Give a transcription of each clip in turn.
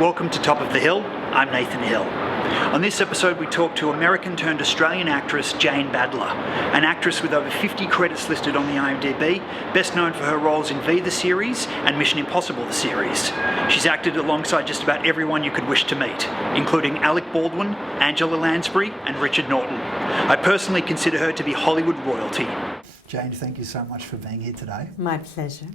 Welcome to Top of the Hill. I'm Nathan Hill. On this episode we talk to American-turned-Australian actress Jane Badler, an actress with over 50 credits listed on the IMDb, best known for her roles in V the series and Mission Impossible the series. She's acted alongside just about everyone you could wish to meet, including Alec Baldwin, Angela Lansbury and Richard Norton. I personally consider her to be Hollywood royalty. Jane, thank you so much for being here today. My pleasure.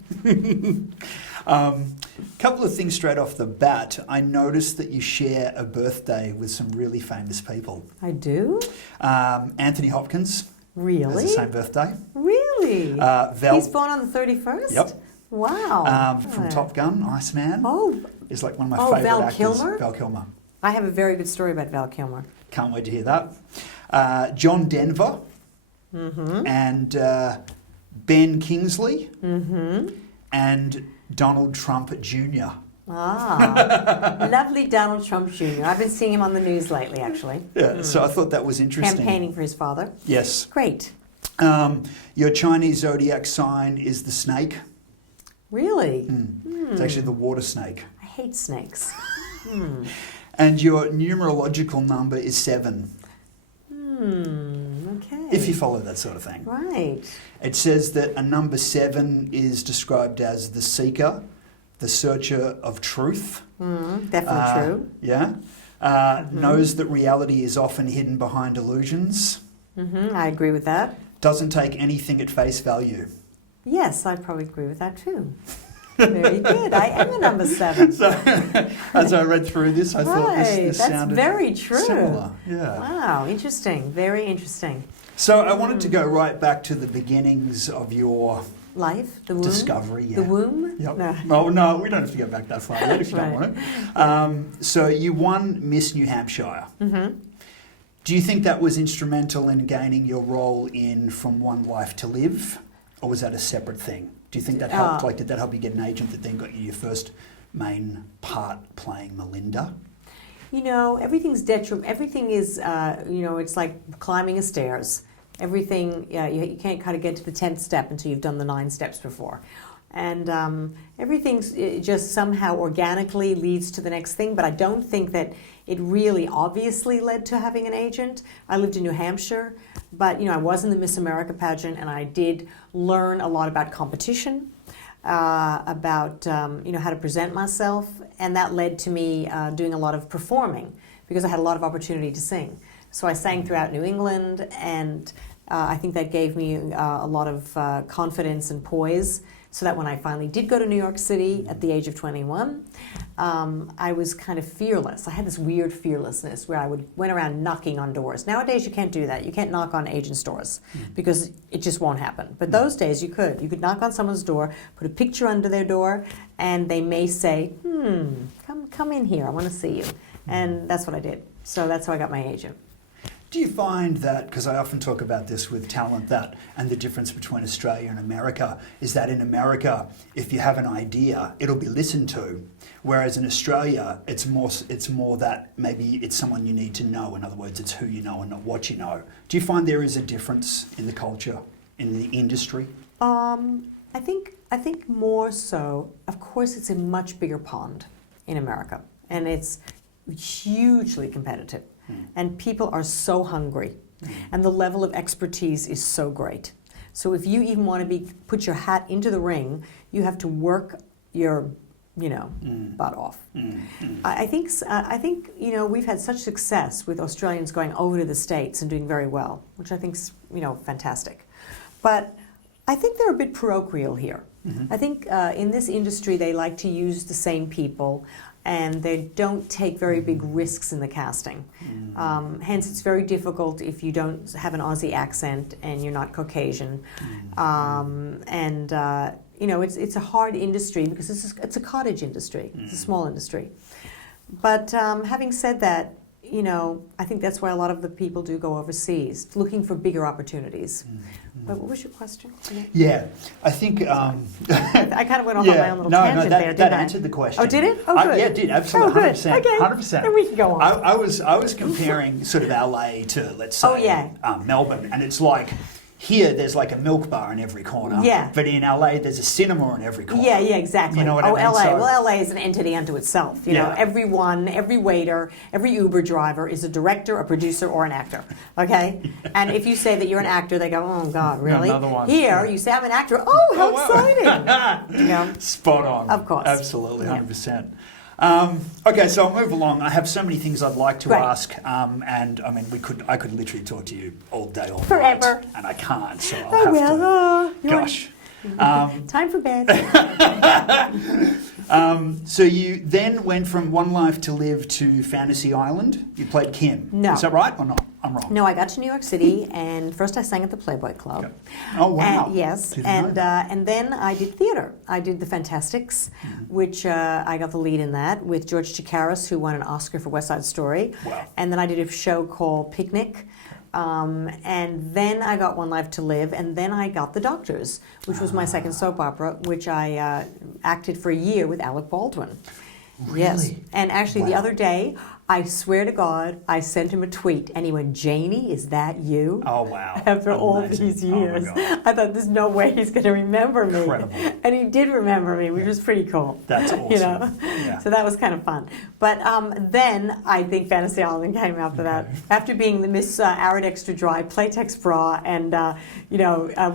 Couple of things straight off the bat. I noticed that you share a birthday with some really famous people. I do? Anthony Hopkins. Really? Has the same birthday. Really? He's born on the 31st? Yep. Wow. From Top Gun, Iceman. Oh. Is like one of my favourite actors. Kilmer? Val Kilmer. I have a very good story about Val Kilmer. Can't wait to hear that. John Denver. Mm-hmm. And Ben Kingsley. Mm-hmm. And Donald Trump Jr. Ah, lovely Donald Trump Jr. I've been seeing him on the news lately, actually. Yeah, so I thought that was interesting. Campaigning for his father. Yes. Great. Your Chinese zodiac sign is the snake. Really? It's actually the water snake. I hate snakes. And your numerological number is 7. Okay. If you follow that sort of thing. Right. It says that a number 7 is described as the seeker, the searcher of truth. Definitely true. Yeah. Knows that reality is often hidden behind illusions. I agree with that. Doesn't take anything at face value. Yes, I probably agree with that too. Very good. I am a number 7. So, as I read through this, I thought this that's sounded very true. similar. Yeah. Wow, interesting. Very interesting. So I wanted to go right back to the beginnings of your life, the womb, discovery. Yeah. the womb. Yep. No. Oh no, we don't have to go back that far yet if you don't want it. So you won Miss New Hampshire. Do you think that was instrumental in gaining your role in From One Life to Live, or was that a separate thing? Do you think that helped? Like, did that help you get an agent that then got you your first main part playing Melinda? You know, everything's detrimental. Everything is, it's like climbing a stairs. Everything, you can't kind of get to the 10th step until you've done the 9 steps before. And everything's just somehow organically leads to the next thing, but I don't think that it really obviously led to having an agent. I lived in New Hampshire, but, I was in the Miss America pageant, and I did learn a lot about competition, about how to present myself, and that led to me doing a lot of performing because I had a lot of opportunity to sing. So I sang throughout New England, and I think that gave me a lot of confidence and poise, so that when I finally did go to New York City at the age of 21, I was kind of fearless. I had this weird fearlessness where I went around knocking on doors. Nowadays you can't do that. You can't knock on agents' doors because it just won't happen. But those days you could. You could knock on someone's door, put a picture under their door, and they may say, come in here, I want to see you. And that's what I did. So that's how I got my agent. Do you find that, because I often talk about this with talent, and the difference between Australia and America, is that in America, if you have an idea, it'll be listened to, whereas in Australia, it's more that maybe it's someone you need to know. In other words, it's who you know and not what you know. Do you find there is a difference in the culture, in the industry? I think more so. Of course, it's a much bigger pond in America, and it's hugely competitive. And people are so hungry, and the level of expertise is so great. So if you even want to put your hat into the ring, you have to work your, butt off. I think we've had such success with Australians going over to the States and doing very well, which I think is fantastic. But I think they're a bit parochial here. I think in this industry they like to use the same people, and they don't take very big risks in the casting. Hence, it's very difficult if you don't have an Aussie accent and you're not Caucasian. It's a hard industry because it's a cottage industry. It's a small industry. But having said that, I think that's why a lot of the people do go overseas, looking for bigger opportunities. But what was your question? Yeah, I think... I kind of went off on my own little tangent there, didn't I? That answered the question. Oh, did it? Oh, good. Yeah, it did, absolutely, 100%. Okay. 100%. Then we can go on. I was comparing sort of LA to, let's say, Melbourne, and it's like, here there's like a milk bar in every corner. Yeah. But in LA, there's a cinema in every corner. Yeah, exactly. You know what I mean? LA. So, Well, LA is an entity unto itself. You know, everyone, every waiter, every Uber driver is a director, a producer, or an actor. Okay? And if you say that you're an actor, they go, oh, God, really? Another one. Here, you say, I'm an actor. Oh, how exciting. You know? Spot on. Of course. Absolutely, 100%. Okay, so I'll move along. I have so many things I'd like to ask, and I mean, I could literally talk to you all day, all forever, night, and I can't. So I'll have to. Gosh, time for bed. So you then went from One Life to Live to Fantasy Island. You played Kim. No, is that right or not? I'm wrong. No, I got to New York City, and first I sang at the Playboy Club. Okay. Oh wow! Yes, and then I did theater. I did The Fantastics, which I got the lead in that with George Chakiris, who won an Oscar for West Side Story. Wow! And then I did a show called Picnic. And then I got One Life to Live, and then I got The Doctors, which was my second soap opera, which I acted for a year with Alec Baldwin. Really? Yes. And actually, the other day, I swear to God, I sent him a tweet, and he went, Janie, is that you? Oh, wow. After all these years. Oh, my God. I thought, there's no way he's going to remember me. Incredible. And he did remember me, which was pretty cool. That's awesome. You know? Yeah. So that was kind of fun. But then I think Fantasy Island came after that. After being the Miss Arid Extra Dry Playtex Bra and,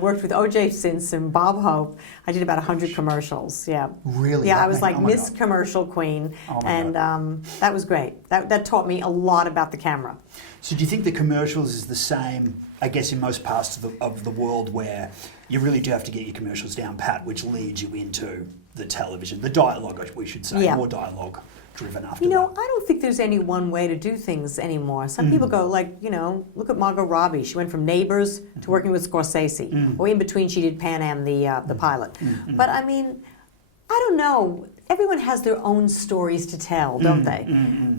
worked with O.J. Simpson, Bob Hope, I did about 100 commercials. Yeah. Really? Yeah, I was like Miss Commercial Queen. Oh my God. That was great. That taught me a lot about the camera. So do you think the commercials is the same, I guess, in most parts of the world where you really do have to get your commercials down pat, which leads you into the television, the dialogue, we should say, more dialogue driven after that? I don't think there's any one way to do things anymore. Some people go look at Margot Robbie. She went from Neighbors to working with Scorsese. Or in between she did Pan Am, the pilot. But I mean, I don't know. Everyone has their own stories to tell, don't they?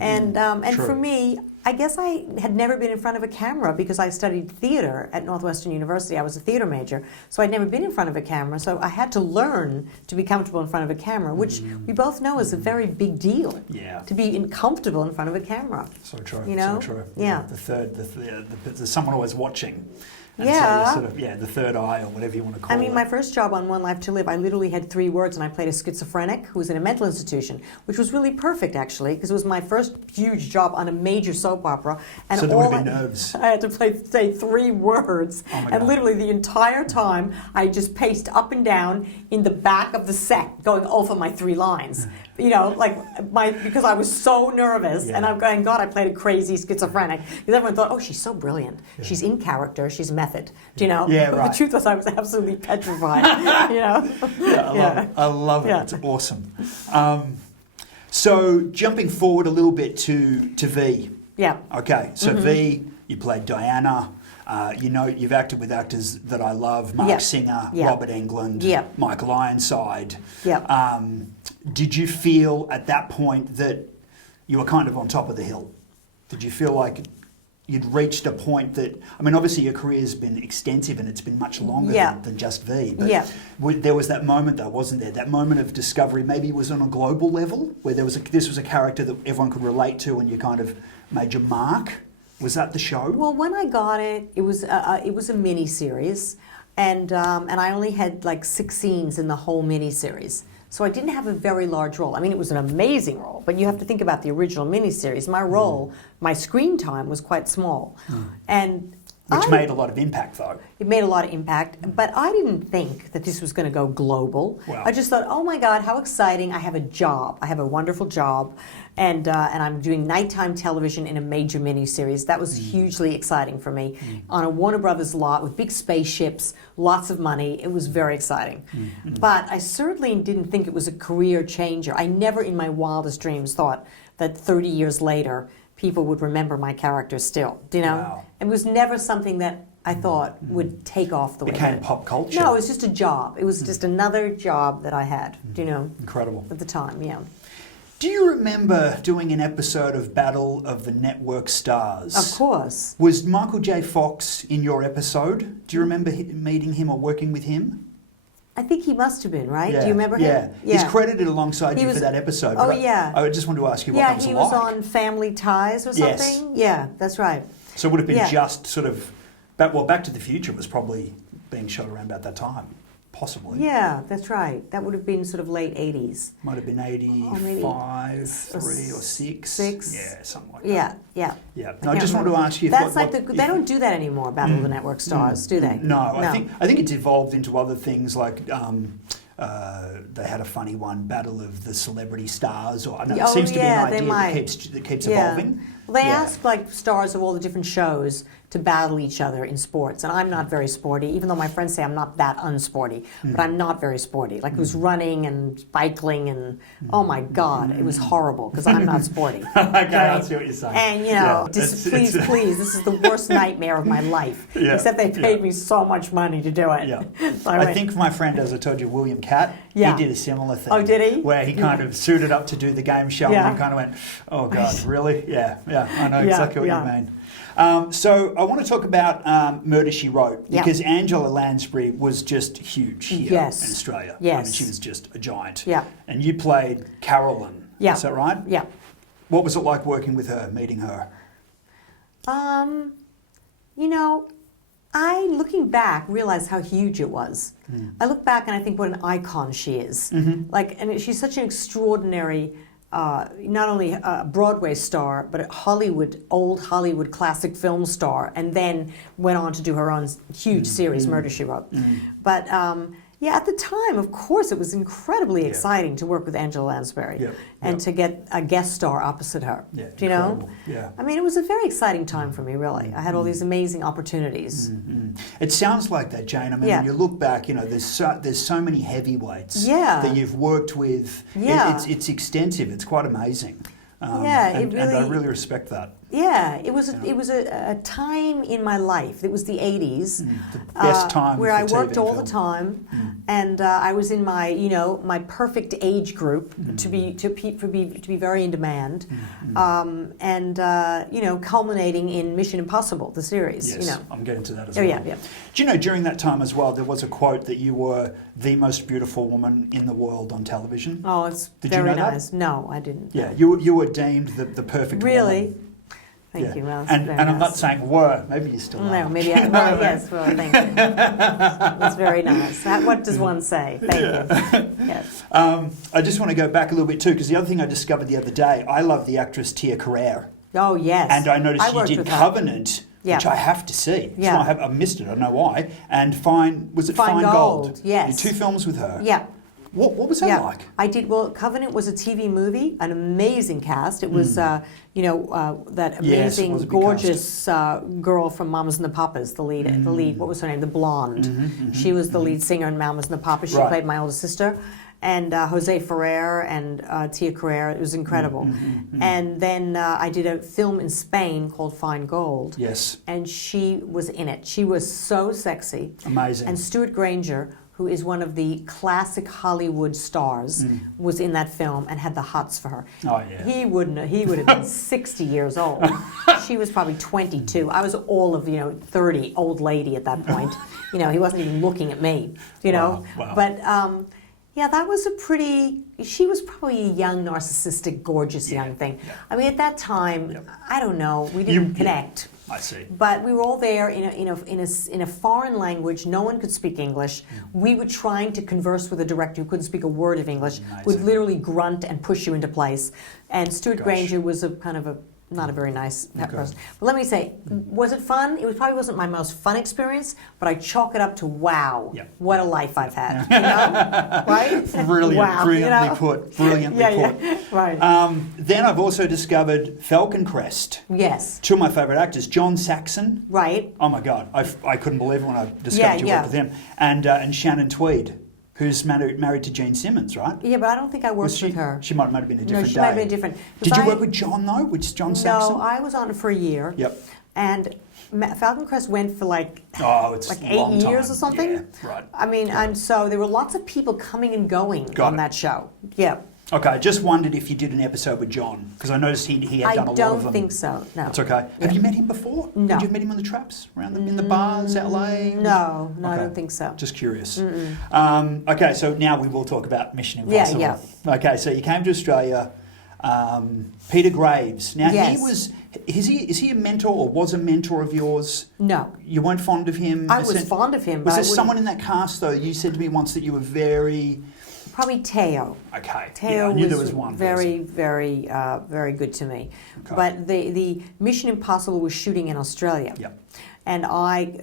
And for me, I guess I had never been in front of a camera because I studied theater at Northwestern University. I was a theater major, so I'd never been in front of a camera. So I had to learn to be comfortable in front of a camera, which we both know is a very big deal. Yeah. To be comfortable in front of a camera. So true. You know? So true. Yeah. There's someone always watching. And Yeah. so the third eye or whatever you want to call it. I mean, my first job on One Life to Live, I literally had 3 words, and I played a schizophrenic who was in a mental institution, which was really perfect, actually, because it was my first huge job on a major soap opera. And so there would have been nerves. I had to say 3 words, and literally the entire time I just paced up and down in the back of the set, going over my 3 lines. Because I was so nervous, and I'm going, God, I played a crazy schizophrenic. Because everyone thought, oh, she's so brilliant. Yeah. She's in character. She's method. Do you know? Yeah, but right. the truth was, I was absolutely petrified. I love it. It's awesome. So jumping forward a little bit to V. Yeah. Okay. So V, you played Diana. You've acted with actors that I love: Mark Singer, Robert Englund, Michael Ironside. Yeah. Did you feel at that point that you were kind of on top of the hill? Did you feel like you'd reached a point that, I mean, obviously your career's been extensive and it's been much longer than just V, but there was that moment though, wasn't there? That moment of discovery, maybe it was on a global level, where this was a character that everyone could relate to and you kind of made your mark? Was that the show? Well, when I got it, it was a mini series, and I only had like 6 scenes in the whole mini series. So I didn't have a very large role. I mean, it was an amazing role, but you have to think about the original miniseries. My role, my screen time was quite small. Which made a lot of impact, though. It made a lot of impact, but I didn't think that this was going to go global. Wow. I just thought, oh my God, how exciting. I have a job. I have a wonderful job, and I'm doing nighttime television in a major miniseries. That was hugely exciting for me. On a Warner Brothers lot with big spaceships, lots of money. It was very exciting. But I certainly didn't think it was a career changer. I never in my wildest dreams thought that 30 years later, people would remember my character still. Do you know? Wow. It was never something that I thought would take off the way it became did. pop culture. No, it was just a job. It was just another job that I had, you know. Incredible. At the time, yeah. Do you remember doing an episode of Battle of the Network Stars? Of course. Was Michael J. Fox in your episode? Do you remember meeting him or working with him? I think he must have been, right? Yeah. Do you remember him? Yeah. He's credited alongside you for that episode. Oh, yeah. I just wanted to ask you what that was like. Yeah, he was on Family Ties or something. Yes. Yeah, that's right. So it would have been just sort of, Back to the Future was probably being shot around about that time, possibly. Yeah, that's right. That would have been sort of late 80s. Might have been 85, 3 or 6. 6. Yeah, something like Yeah, that. yeah. Yeah. No, I just wanted to ask you if That's they don't do that anymore, Battle of the Network Stars, do they? No, I think it's evolved into other things like they had a funny one, Battle of the Celebrity Stars, or I don't know, it seems to be an idea that keeps evolving. Well, they ask like stars of all the different shows to battle each other in sports, and I'm not very sporty, even though my friends say I'm not that unsporty, but I'm not very sporty. Like it was running and biking, and oh my God, it was horrible because I'm not sporty. Okay, I see what you're saying. And you know, please, this is the worst nightmare of my life. Yeah, except they paid me so much money to do it. Yeah. So I think my friend, as I told you, William Catt, he did a similar thing. Oh, did he? Where he kind of suited up to do the game show and kind of went, oh God, really? Yeah, I know exactly what you mean. So I want to talk about Murder, She Wrote, because Angela Lansbury was just huge here in Australia. Yes. I mean, she was just a giant. Yeah. And you played Carolyn. Yeah. Is that right? Yeah. What was it like working with her, meeting her? You know, I, looking back, realized how huge it was. I look back and I think what an icon she is. Like, and she's such an extraordinary, not only a Broadway star, but a old Hollywood classic film star, and then went on to do her own huge series, Murder, She Wrote. But yeah, at the time, of course, it was incredibly exciting to work with Angela Lansbury and to get a guest star opposite her. Yeah, do you know? incredible. Yeah. I mean, it was a very exciting time for me, really. I had all these amazing opportunities. It sounds like that, Jane. I mean, when you look back, you know, there's so many heavyweights that you've worked with. It's extensive. It's quite amazing. And I really respect that. Yeah, it was a time in my life. It was the 80s, the best time where for I worked TV all and the film. time, and I was in my my perfect age group to be very in demand, and culminating in Mission Impossible, the series. Yes, I'm getting to that as well. Yeah. Do you know, during that time as well, there was a quote that you were the most beautiful woman in the world on television? Oh, it's Did very you know nice. That? No, I didn't. Yeah, you were deemed the perfect really? woman. Thank you. Well, and I'm not saying were. Maybe you still are. No, maybe I. Well, yes. Well, thank you. That's very nice. What does one say? Thank you. Yes. I just want to go back a little bit too, because the other thing I discovered the other day, I love the actress Tia Carrere. Oh yes. And I noticed you did Covenant, which I have to see. Yeah. I've missed it. I don't know why. And Fine Gold? Yes. You did 2 films with her. Yeah. What was that like? I did. Well, Covenant was a TV movie, an amazing cast. It was, that amazing, gorgeous girl from Mamas and the Papas, the lead. What was her name? The blonde. She was the lead singer in Mamas and the Papas. She played my older sister. And Jose Ferrer and Tia Carrere. It was incredible. And then I did a film in Spain called Fine Gold. Yes. And she was in it. She was so sexy. Amazing. And Stuart Granger, who is one of the classic Hollywood stars, was in that film and had the hots for her. Oh yeah. He would have been 60 years old. She was probably 22. I was all of 30, old lady at that point. He wasn't even looking at me. Wow. But that was she was probably a young, narcissistic, gorgeous young thing. Yeah. I mean, at that time, I don't know, we didn't connect. I see. But we were all there in a foreign language. No one could speak English. We were trying to converse with a director who couldn't speak a word of English, would literally grunt and push you into place. And Stuart Granger was not a very nice person. But let me say, was it fun? It probably wasn't my most fun experience, but I chalk it up to wow, what a life I've had. Right? Brilliant, wow, brilliantly put. Brilliantly put. Right. Then I've also discovered Falcon Crest. Yes. 2 of my favourite actors, John Saxon. Right. Oh my God, I couldn't believe it when I discovered you worked with him, and Shannon Tweed, who's married to Gene Simmons, right? Yeah, but I don't think I worked with her. She might have been a different day. No, she might have been different. Did you work with John, though? With John Saxon? No, I was on it for a year. Yep. And Falcon Crest went for it's like a 8 long years time. or something. Yeah, right. I mean, and so there were lots of people coming and going on that show. Yeah. Okay, I just wondered if you did an episode with John, because I noticed he had done a lot of them. I don't think so, no. That's okay. Yeah. Have you met him before? No. Did you meet him on the traps, in the bars, LA? No, okay. I don't think so. Just curious. Okay, so now we will talk about Mission Impossible. Yeah. Okay, so you came to Australia. Peter Graves. Now, Yes. is he a mentor or was a mentor of yours? No. You weren't fond of him? I was fond of him, but Was I there wouldn't- someone in that cast, though? You said to me once that you were very... Probably Teo. Okay. Teo I knew was, there was one very, person. very good to me. Okay. But the Mission Impossible was shooting in Australia. Yep. And I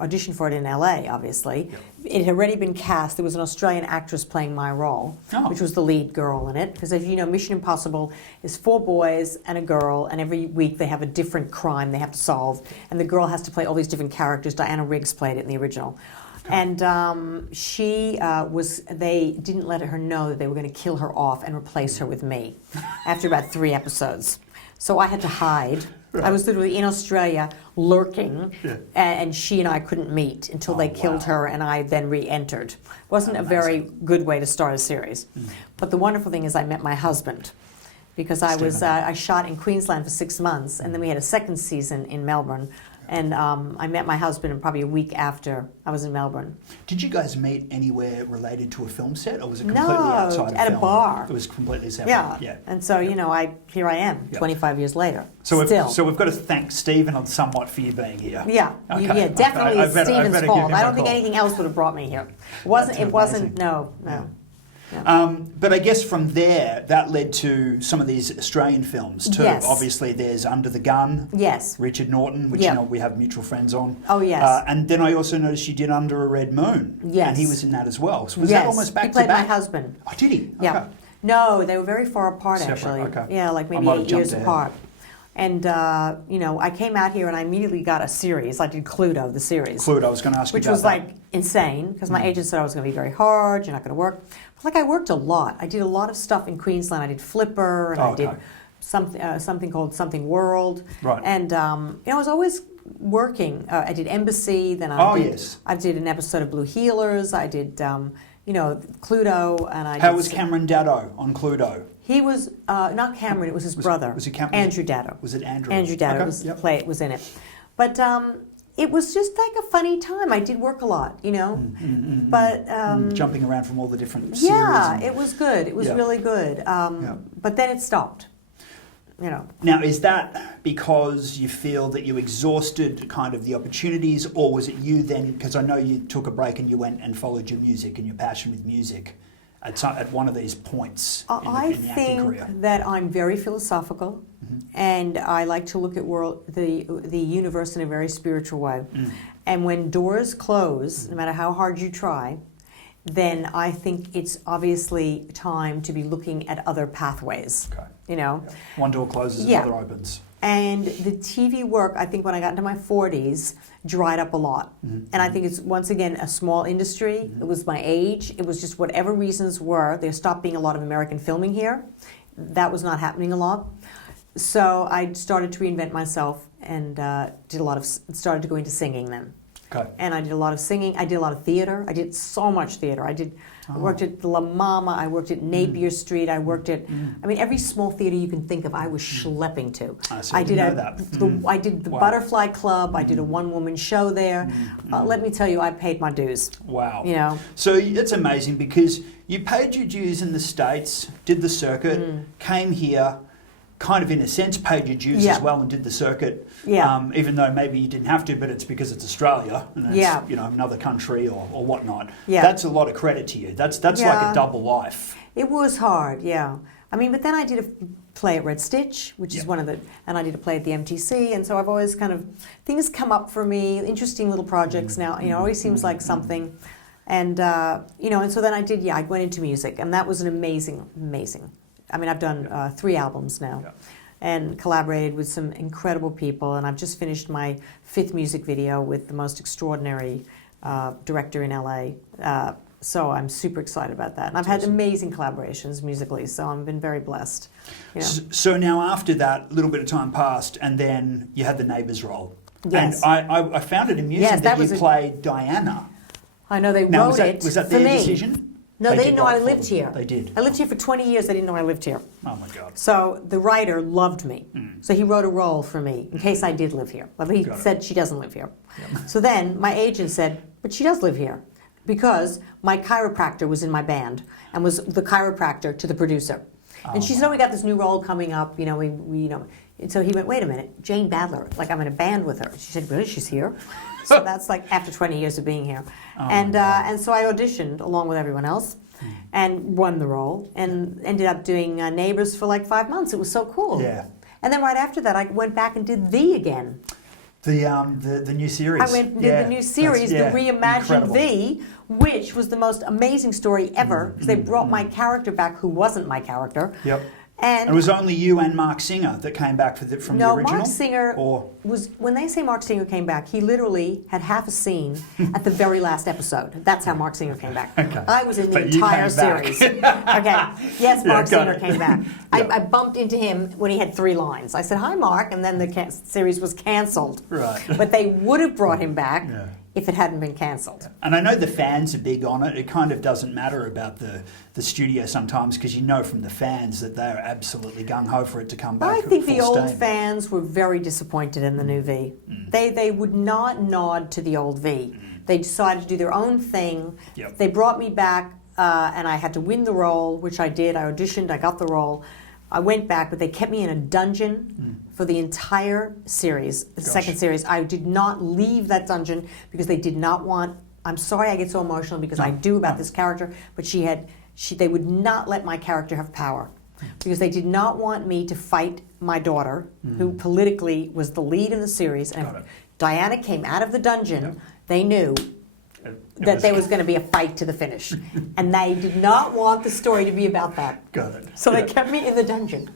auditioned for it in LA, obviously. Yep. It had already been cast. There was an Australian actress playing my role, which was the lead girl in it. Because as you know, Mission Impossible is 4 boys and a girl, and every week they have a different crime they have to solve. And the girl has to play all these different characters. Diana Riggs played it in the original. Okay. And they didn't let her know that they were going to kill her off and replace her with me after about 3 episodes. So I had to hide. Right. I was literally in Australia lurking, and she and I couldn't meet until they killed her, and I then re-entered. Wasn't a very good way to start a series. But the wonderful thing is I met my husband, because I shot in Queensland for 6 months, and then we had a second season in Melbourne. And I met my husband probably a week after I was in Melbourne. Did you guys meet anywhere related to a film set, or was it completely outside of at film? A bar. It was completely separate. Yeah. And so, you know, here I am, 25 years later. So still. we've got to thank Stephen somewhat for you being here. Yeah. Okay. Yeah, definitely it's Stephen's fault. I don't think call. anything else would have brought me here. It wasn't, no. Yeah. But I guess from there, that led to some of these Australian films too. Yes. Obviously, there's Under the Gun. Yes. Richard Norton, which you know we have mutual friends on. Oh, yes. And then I also noticed you did Under a Red Moon. Yes. And he was in that as well. So was that almost back to back? He played my husband. Oh, did he? Yeah. Okay. No, they were very far apart, Separate, actually. okay. Yeah, like maybe 8 years apart. And, you know, I came out here and I immediately got a series. I did Cluedo, the series. Cluedo, I was going to ask you about that. Which was like insane, because my agent said I was going to be very hard, you're not going to work. But like I worked a lot. I did a lot of stuff in Queensland. I did Flipper, and I did something called Something World. Right. And, you know, I was always working. I did Embassy, then I did an episode of Blue Healers. I did, you know, Cluedo, and I How was Cameron Daddo on Cluedo? He was not Cameron. It was his brother. Was it Cameron? Andrew Daddo. Was it Andrew? Andrew Daddo was in it, but it was just like a funny time. I did work a lot, you know, but jumping around from all the different series. Yeah, it was good. It was really good. But then it stopped. You know. Now, is that because you feel that you exhausted kind of the opportunities, or was it you then? Because I know you took a break and you went and followed your music and your passion with music. At one of these points in the acting career? I think that I'm very philosophical, and I like to look at the universe in a very spiritual way. And when doors close, no matter how hard you try, then I think it's obviously time to be looking at other pathways. Okay. You know? Yeah. One door closes, another opens. And the TV work, I think when I got into my 40s, dried up a lot. And I think it's, once again, a small industry. It was my age. It was just whatever reasons were. There stopped being a lot of American filming here. That was not happening a lot. So I started to reinvent myself and started to go into singing then. Okay. And I did a lot of singing. I did a lot of theater. I did so much theater. I worked at La Mama. I worked at Napier Street. I worked at, I mean, every small theater you can think of, I was schlepping to. I did I did the Butterfly Club. I did a one-woman show there. Let me tell you, I paid my dues. Wow. You know. So it's amazing because you paid your dues in the States, did the circuit, came here, kind of in a sense paid your dues as well and did the circuit. Yeah. Even though maybe you didn't have to, but it's because it's Australia and it's you know, another country or whatnot. Yeah. That's a lot of credit to you. That's like a double life. It was hard, yeah. I mean, but then I did a play at Red Stitch, which is and I did a play at the MTC, and so I've always kind of, things come up for me, interesting little projects now, you know, always seems like something. And, you know, and so then I went into music, and that was an amazing. I mean, I've done 3 albums now and collaborated with some incredible people, and I've just finished my 5th music video with the most extraordinary director in LA. So I'm super excited about that. And I've had amazing collaborations musically, so I've been very blessed. You know. So now after that, a little bit of time passed, and then you had the Neighbours role. Yes. And I found it amusing that you played Diana. I know, they wrote it Was that for their me. decision? No, they didn't know I lived here. They did. I lived here for 20 years. They didn't know I lived here. Oh, my God. So the writer loved me. So he wrote a role for me in case I did live here. But he said she doesn't live here. Yep. So then my agent said, but she does live here. Because my chiropractor was in my band and was the chiropractor to the producer. And she said, "Oh, we got this new role coming up. You know, we And so he went, "Wait a minute, Jane Badler. Like I'm in a band with her." She said, "Really? She's here?" So that's like after 20 years of being here. And so I auditioned along with everyone else and won the role and ended up doing Neighbors for like 5 months. It was so cool. Yeah. And then right after that, I went back and did V again. The new series. I went and did the new series, the reimagined incredible. V, which was the most amazing story ever because they brought my character back, who wasn't my character. Yep. And it was only you and Mark Singer that came back from the original? Mark Singer was, when they say Mark Singer came back, he literally had half a scene at the very last episode. That's how Mark Singer came back. Okay. I was in the But you entire came back. series. Okay. Yes, Mark Singer it. came back. Yeah. I bumped into him when he had 3 lines. I said, "Hi, Mark," and then the series was canceled. Right. But they would have brought him back Yeah. if it hadn't been canceled. And I know the fans are big on it. It kind of doesn't matter about the studio sometimes because you know from the fans that they're absolutely gung-ho for it to come back. I think the full old steam. fans were very disappointed in the new V. They would not nod to the old V. They decided to do their own thing. Yep. They brought me back, and I had to win the role, which I did. I auditioned, I got the role. I went back, but they kept me in a dungeon for the entire series, the second series. I did not leave that dungeon because they did not want. I'm sorry I get so emotional because I do about this character, but they would not let my character have power because they did not want me to fight my daughter, who politically was the lead in the series. And if Diana came out of the dungeon, they knew that there was going to be a fight to the finish. And they did not want the story to be about that. Got it. So they kept me in the dungeon.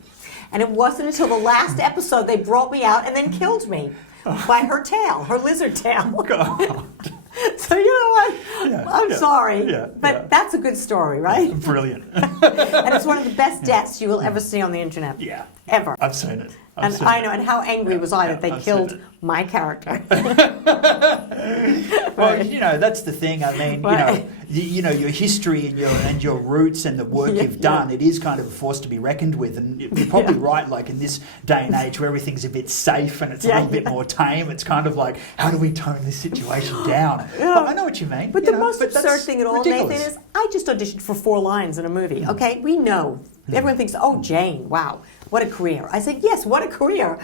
And it wasn't until the last episode they brought me out and then killed me by her tail, her lizard tail. God. So you know what? I'm sorry. Yeah, but that's a good story, right? Brilliant. And it's one of the best deaths you will ever see on the internet. Yeah. Ever. I've seen it. And I know, and how angry was I that they I've killed seen it. my character. Well, you know, that's the thing. I mean, you know, your history and your roots and the work you've done, it is kind of a force to be reckoned with. And you're probably right, like in this day and age where everything's a bit safe and it's a little bit more tame, it's kind of like, how do we tone this situation down? But I know what you mean. But the most absurd thing at all, ridiculous. Nathan, is I just auditioned for 4 lines in a movie. Okay, we know. Everyone thinks, "Oh, Jane, wow, what a career." I said, "Yes, what a career."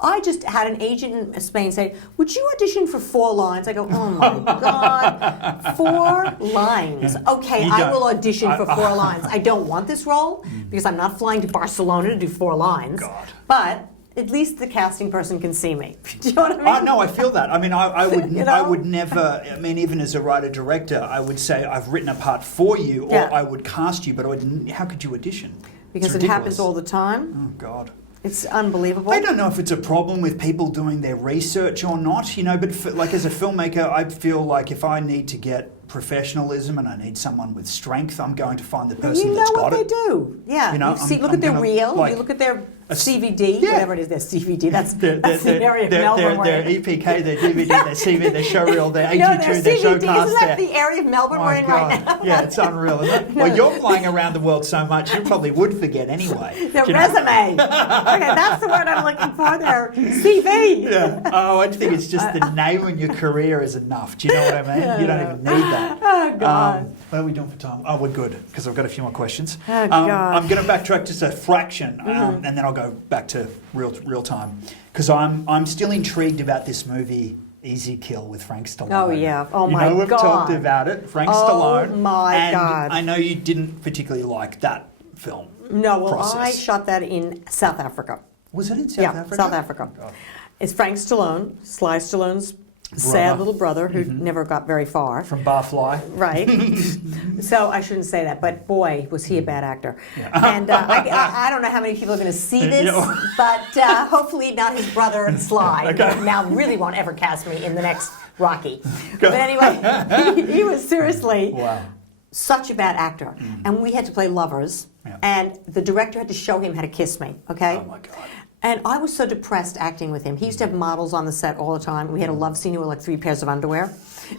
I just had an agent in Spain say, "Would you audition for 4 lines?" I go, "Oh my God, 4 lines. Okay, I will audition for 4 lines. I don't want this role because I'm not flying to Barcelona to do 4 lines. God. But at least the casting person can see me." Do you know what I mean? Oh, no, I feel that. I mean, I would, You know? I would never. I mean, even as a writer-director, I would say I've written a part for you, or I would cast you. But how could you audition? Because It's it happens ridiculous. all the time. Oh God. It's unbelievable. I don't know if it's a problem with people doing their research or not, you know, but like as a filmmaker, I feel like if I need to get professionalism and I need someone with strength, I'm going to find the person You know that's what got they it. do. Yeah. You know, you see, look I'm at their gonna, reel, like, you look at their CVD, Yeah. whatever it is, their CVD. That's Their the area of Melbourne. their EPK, their DVD, their CV, their showreel, their No, AG2, their their CVD, showcast. isn't that the area of Melbourne we're in right now? Yeah, it's unreal, isn't it? Well, you're flying around the world so much, you probably would forget anyway. Their you know? resume. Okay, that's the word I'm looking for. Their CV. Yeah. Oh, I think it's just the name in your career is enough. Do you know what I mean? You don't even need that. Oh, God. What are we doing for time? Oh, we're good because I've got a few more questions. Oh, God. I'm going to backtrack just a fraction, and then I'll go back to real time because I'm still intrigued about this movie. Easy Kill with Frank Stallone. Oh, yeah. Oh, my You know, we've God. talked about it. Frank Stallone. Oh, my and God. I know you didn't particularly like that film. No, well, process. I shot that in South Africa. Was it in South Africa? South Africa. Oh, God. It's Frank Stallone, Sly Stallone's sad Brother. little brother who never got very far. From Barfly. Right. So I shouldn't say that, but boy, was he a bad actor. And I don't know how many people are going to see this, but hopefully not his brother Sly, who now really won't ever cast me in the next Rocky. But anyway, he was seriously such a bad actor. And we had to play lovers, and the director had to show him how to kiss me, okay? Oh, my God. And I was so depressed acting with him. He used to have models on the set all the time. We had a love scene with like 3 pairs of underwear.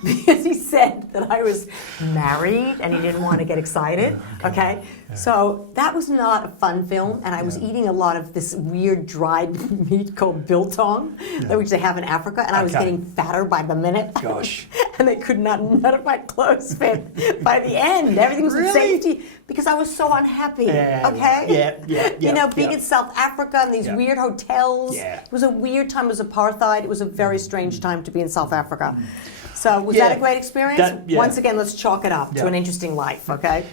because he said that I was married and he didn't want to get excited. Okay, so that was not a fun film, and I was eating a lot of this weird dried meat called biltong, which they have in Africa, and I was getting fatter by the minute. Gosh. And they could not, none of my clothes fit by the end. Everything was in safety because I was so unhappy. Okay? Yeah. Being in South Africa and these weird hotels. Yeah. It was a weird time. It was apartheid. It was a very strange time to be in South Africa. So was that a great experience? Once again, let's chalk it up to an interesting life, okay?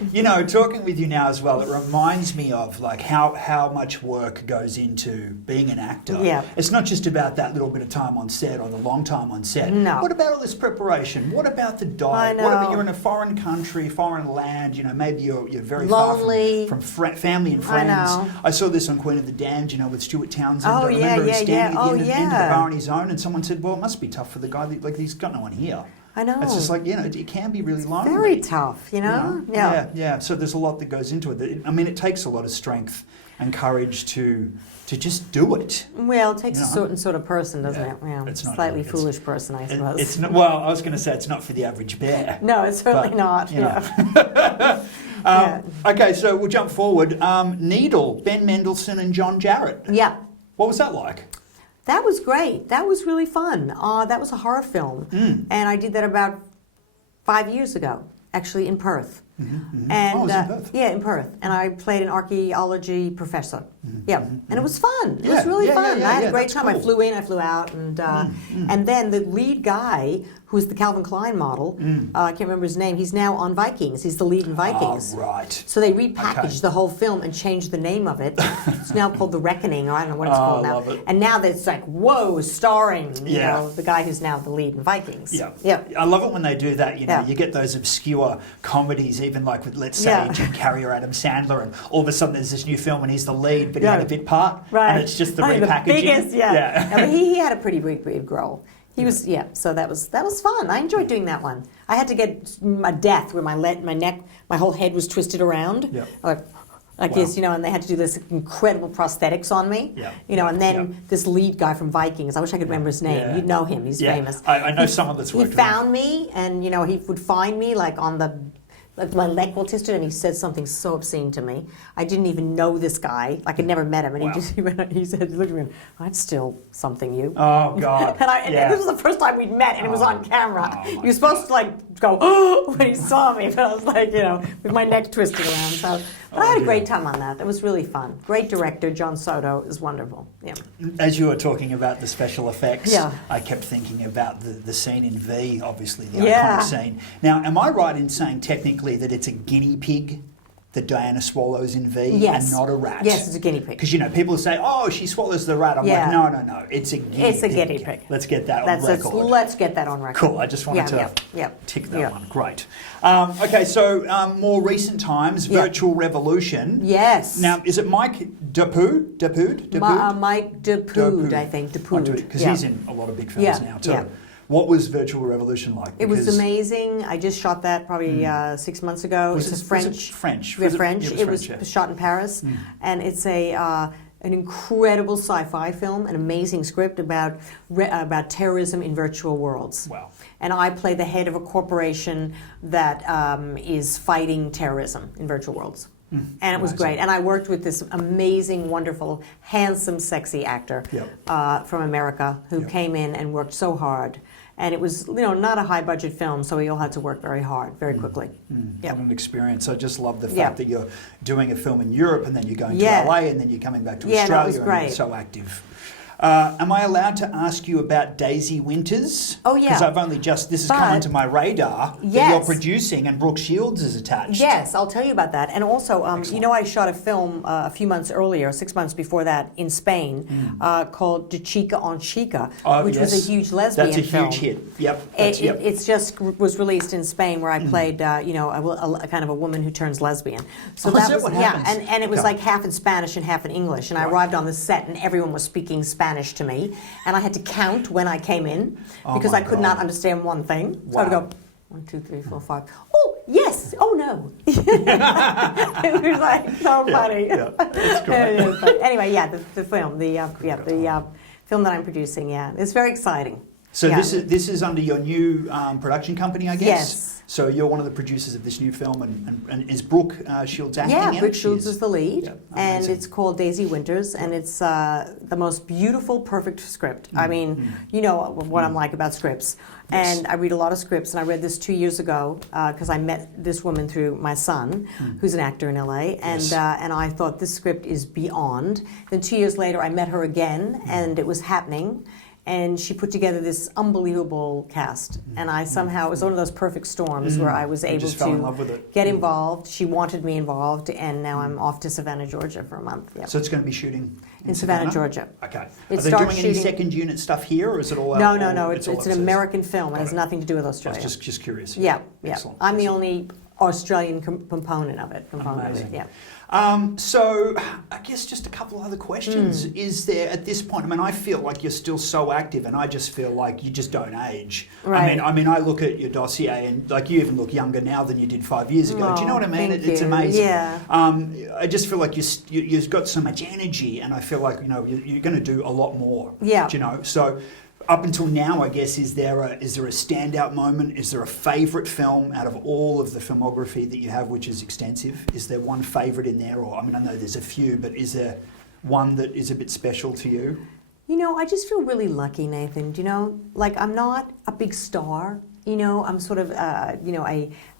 Talking with you now as well, it reminds me of like how much work goes into being an actor. Yeah. It's not just about that little bit of time on set or the long time on set. No. What about all this preparation? What about the diet? I know. What about you're in a foreign country, foreign land, maybe you're very lonely. far from family and friends. I know. I saw this on Queen of the Damned, with Stuart Townsend. Oh, I remember him standing at the end of the bar on his own, and someone said, well, it must be tough for the guy, like he's got no one here. I know. It's just like, it can be really lonely. Very tough, Yeah. So there's a lot that goes into it. It takes a lot of strength and courage to just do it. Well, it takes a certain sort of person, doesn't it? Yeah, it's not slightly foolish person, I suppose. It's not, well, I was going to say it's not for the average bear. No, it's certainly not. Okay, so we'll jump forward. Needle, Ben Mendelsohn and John Jarrett. Yeah. What was that like? That was great. That was really fun. That was a horror film. And I did that about 5 years ago, actually in Perth. And it was in Perth. Yeah, in Perth. And I played an archaeology professor. And it was fun. It was really fun. I had a great time. Cool. I flew in, I flew out, and then the lead guy, who was the Calvin Klein model, I can't remember his name. He's now on Vikings. He's the lead in Vikings. Oh, right. So they repackaged the whole film and changed the name of it. It's now called The Reckoning, or I don't know what it's called now. Love it. And now it's like, whoa, starring the guy who's now the lead in Vikings. Yeah. I love it when they do that. You get those obscure comedies, even like with, let's say, Jim Carrey or Adam Sandler, and all of a sudden there's this new film and he's the lead, but he had a bit part, and it's just the repackaging. The biggest, I mean, he had a pretty big role. He was, so that was fun. I enjoyed doing that one. I had to get a death where my neck, my whole head was twisted around. Like this, and they had to do this incredible prosthetics on me. And then this lead guy from Vikings, I wish I could remember his name. You'd know him, he's famous. I know someone that's worked He found me, and he would find me like on the, like my leg was twisted, and he said something so obscene to me. I didn't even know this guy. Like I'd never met him, and he said, he looked at me, I'd steal something you. Oh God! and this was the first time we'd met, and it was on camera. He was supposed to go, oh, when he saw me, but I was like, with my neck twisted around. So, but I had a great time on that. It was really fun. Great director, John Soto is wonderful. Yeah. As you were talking about the special effects, I kept thinking about the scene in V, obviously the iconic scene. Now, am I right in saying technically that it's a guinea pig that Diana swallows in V and not a rat? Yes, it's a guinea pig. Because, people say, oh, she swallows the rat. I'm like, no, it's a guinea pig. It's a guinea pig. Let's get that on record. Let's get that on record. Cool, I just wanted to tick that one. Great. Okay, so more recent times, Virtual Revolution. Yes. Now, is it Mike Dapoud? Mike Dapoud, I think. Dapoud. Because he's in a lot of big films now too. Yeah. What was Virtual Revolution like? It was amazing. I just shot that probably 6 months ago. It's French. French. It was shot in Paris, and it's an incredible sci-fi film, an amazing script about terrorism in virtual worlds. Wow. And I play the head of a corporation that is fighting terrorism in virtual worlds. And it was great. And I worked with this amazing, wonderful, handsome, sexy actor from America who came in and worked so hard. And it was, not a high-budget film, so we all had to work very hard, very quickly. What an experience. I just love the fact that you're doing a film in Europe, and then you're going to LA, and then you're coming back to Australia, it was great. And you're so active. Am I allowed to ask you about Daisy Winters? Oh, yeah. Because I've only this has come into my radar that you're producing, and Brooke Shields is attached. Yes, I'll tell you about that. And also, I shot a film a few months earlier, 6 months before that, in Spain, called De Chica on Chica, which was a huge lesbian film. That's a huge hit. Yep. It's just was released in Spain, where I played, a kind of a woman who turns lesbian. So that was what happens? and it was like half in Spanish and half in English. And I arrived on the set, and everyone was speaking Spanish to me, and I had to count when I came in because I could not understand one thing. So I would go 1, 2, 3, 4, 5. Oh yes. Oh no. It was like so funny. That's great. Anyway, the film, the film that I'm producing. Yeah, it's very exciting. So this is under your new production company, I guess? Yes. So you're one of the producers of this new film, and is Brooke Shields acting in it? Yeah, Brooke Shields is the lead, Yeah, and amazing. it's called Daisy Winters, and it's the most beautiful, perfect script. I mean, you know what I'm like about scripts. Yes. And I read a lot of scripts, and I read this 2 years ago because I met this woman through my son, who's an actor in LA, and Yes. and I thought this script is beyond. Then 2 years later, I met her again, and it was happening. And she put together this unbelievable cast. And I somehow, it was one of those perfect storms where I was able just fell in love with to it. get involved. She wanted me involved, and now I'm off to Savannah, Georgia for a month. Yep. So it's going to be shooting In Savannah, Georgia. Okay. It Are they starts doing any shooting- second unit stuff here, or is it all out? No. It's all an overseas? American film. It has Got it. nothing to do with I Australia. was just curious. Yeah. Excellent. I'm the only Australian component of it. Amazing. Yeah. So I guess just a couple of other questions. Is there, at this point, I mean, I feel like you're still so active, and I just feel like you just don't age. Right. I mean, I look at your dossier, and like you even look younger now than you did 5 years ago. Do you know what I mean? Thank It's you. amazing. Yeah. I just feel like you've got so much energy, and I feel like you're going to do a lot more. Yeah. Do you know? So up until now, I guess, is there a standout moment? Is there a favourite film out of all of the filmography that you have, which is extensive? Is there one favourite in there? Or, I mean, I know there's a few, but is there one that is a bit special to you? You know, I just feel really lucky, Nathan. Do you know, like, I'm not a big star. You know, I'm sort of, a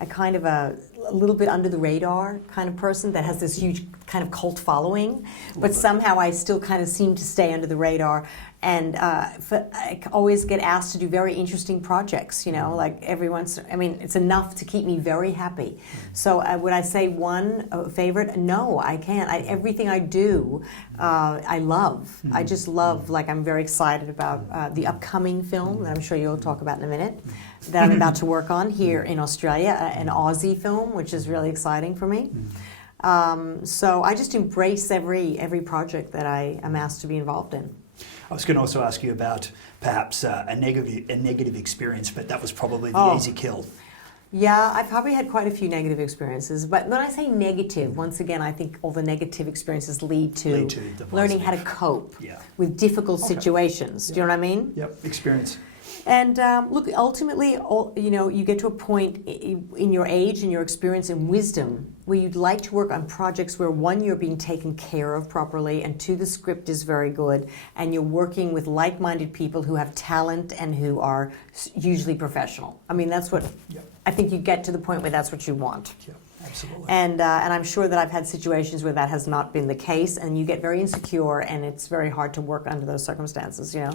kind of a little bit under the radar kind of person that has this huge kind of cult following, but somehow I still kind of seem to stay under the radar. And I always get asked to do very interesting projects, you know, like it's enough to keep me very happy. So would I say one favorite? No, I can't. Everything I do, I love. I just love, like, I'm very excited about the upcoming film that I'm sure you'll talk about in a minute, that I'm about to work on here in Australia, an Aussie film, which is really exciting for me. So I just embrace every project that I am asked to be involved in. I was going to also ask you about perhaps a negative experience, but that was probably the easy kill. Yeah, I've probably had quite a few negative experiences, but when I say negative, once again, I think all the negative experiences lead to the learning how to positive. cope Yeah. with difficult situations. Do you know what I mean? Yep, experience. And look, ultimately, you get to a point in your age and your experience and wisdom where you'd like to work on projects where, one, you're being taken care of properly, and two, the script is very good, and you're working with like-minded people who have talent and who are usually professional. I mean, that's what I think you get to the point where that's what you want. Yeah, absolutely. And I'm sure that I've had situations where that has not been the case, and you get very insecure, and it's very hard to work under those circumstances, you know.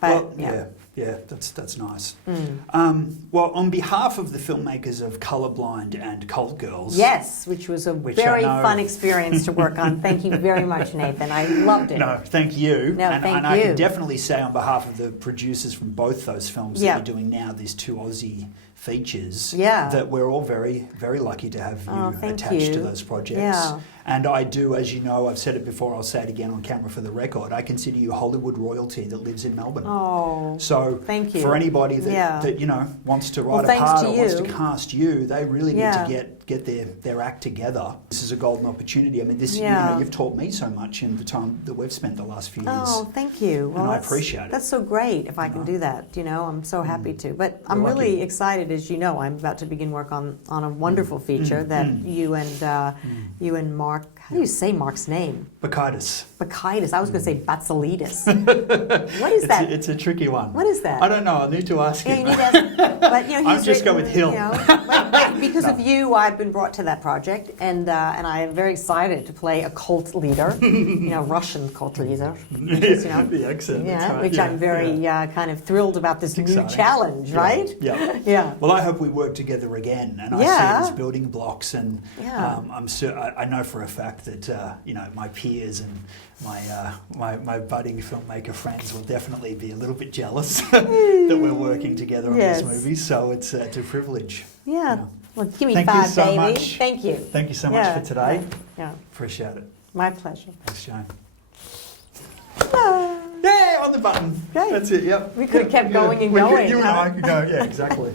But, well, yeah, that's nice. Well, on behalf of the filmmakers of Colorblind and Cult Girls, yes, which was a very fun experience to work on. Thank you very much, Nathan. I loved it. No, thank you. No, and thank I you. can definitely say on behalf of the producers from both those films that you're doing now, these two Aussie features, that we're all very, very lucky to have you attached to those projects. Yeah. And I do, as you know, I've said it before, I'll say it again on camera for the record, I consider you Hollywood royalty that lives in Melbourne. Oh, so thank you. For anybody that you know wants to write a part or wants to cast you, they really need to get their act together. This is a golden opportunity. I mean, this you've taught me so much in the time that we've spent the last few years. Oh, thank you. Well, and I appreciate it. That's so great if I can do that. You know, I'm so happy to. But I'm lucky. really excited, as you know. I'm about to begin work on a wonderful feature that you and Mark. How do you say Mark's name? Bacchitis. Bacchitis. I was going to say Batsalidis. What is that? It's a tricky one. What is that? I don't know. I need to ask him. You need to ask. But you know, I'll just go with Hill. You know, but because of you, I've been brought to that project, and I am very excited to play a cult leader. You know, Russian cult leader. Which is, you know, the accent. yeah, right. which I'm very kind of thrilled about this new challenge, right? Yeah. Yeah. Well, I hope we work together again, and I see it as building blocks, and I know for a fact that you know, my peers and my budding filmmaker friends will definitely be a little bit jealous that we're working together on this movie. So it's a privilege. Yeah. You know. Well, give me Thank five, you so baby. much. Thank you. Thank you so much for today. Yeah. Appreciate it. My pleasure. Thanks, Jane. Ah. Yeah, on the button. Great. That's it. Yep. We could have kept going and going. You and I could go. Yeah, exactly.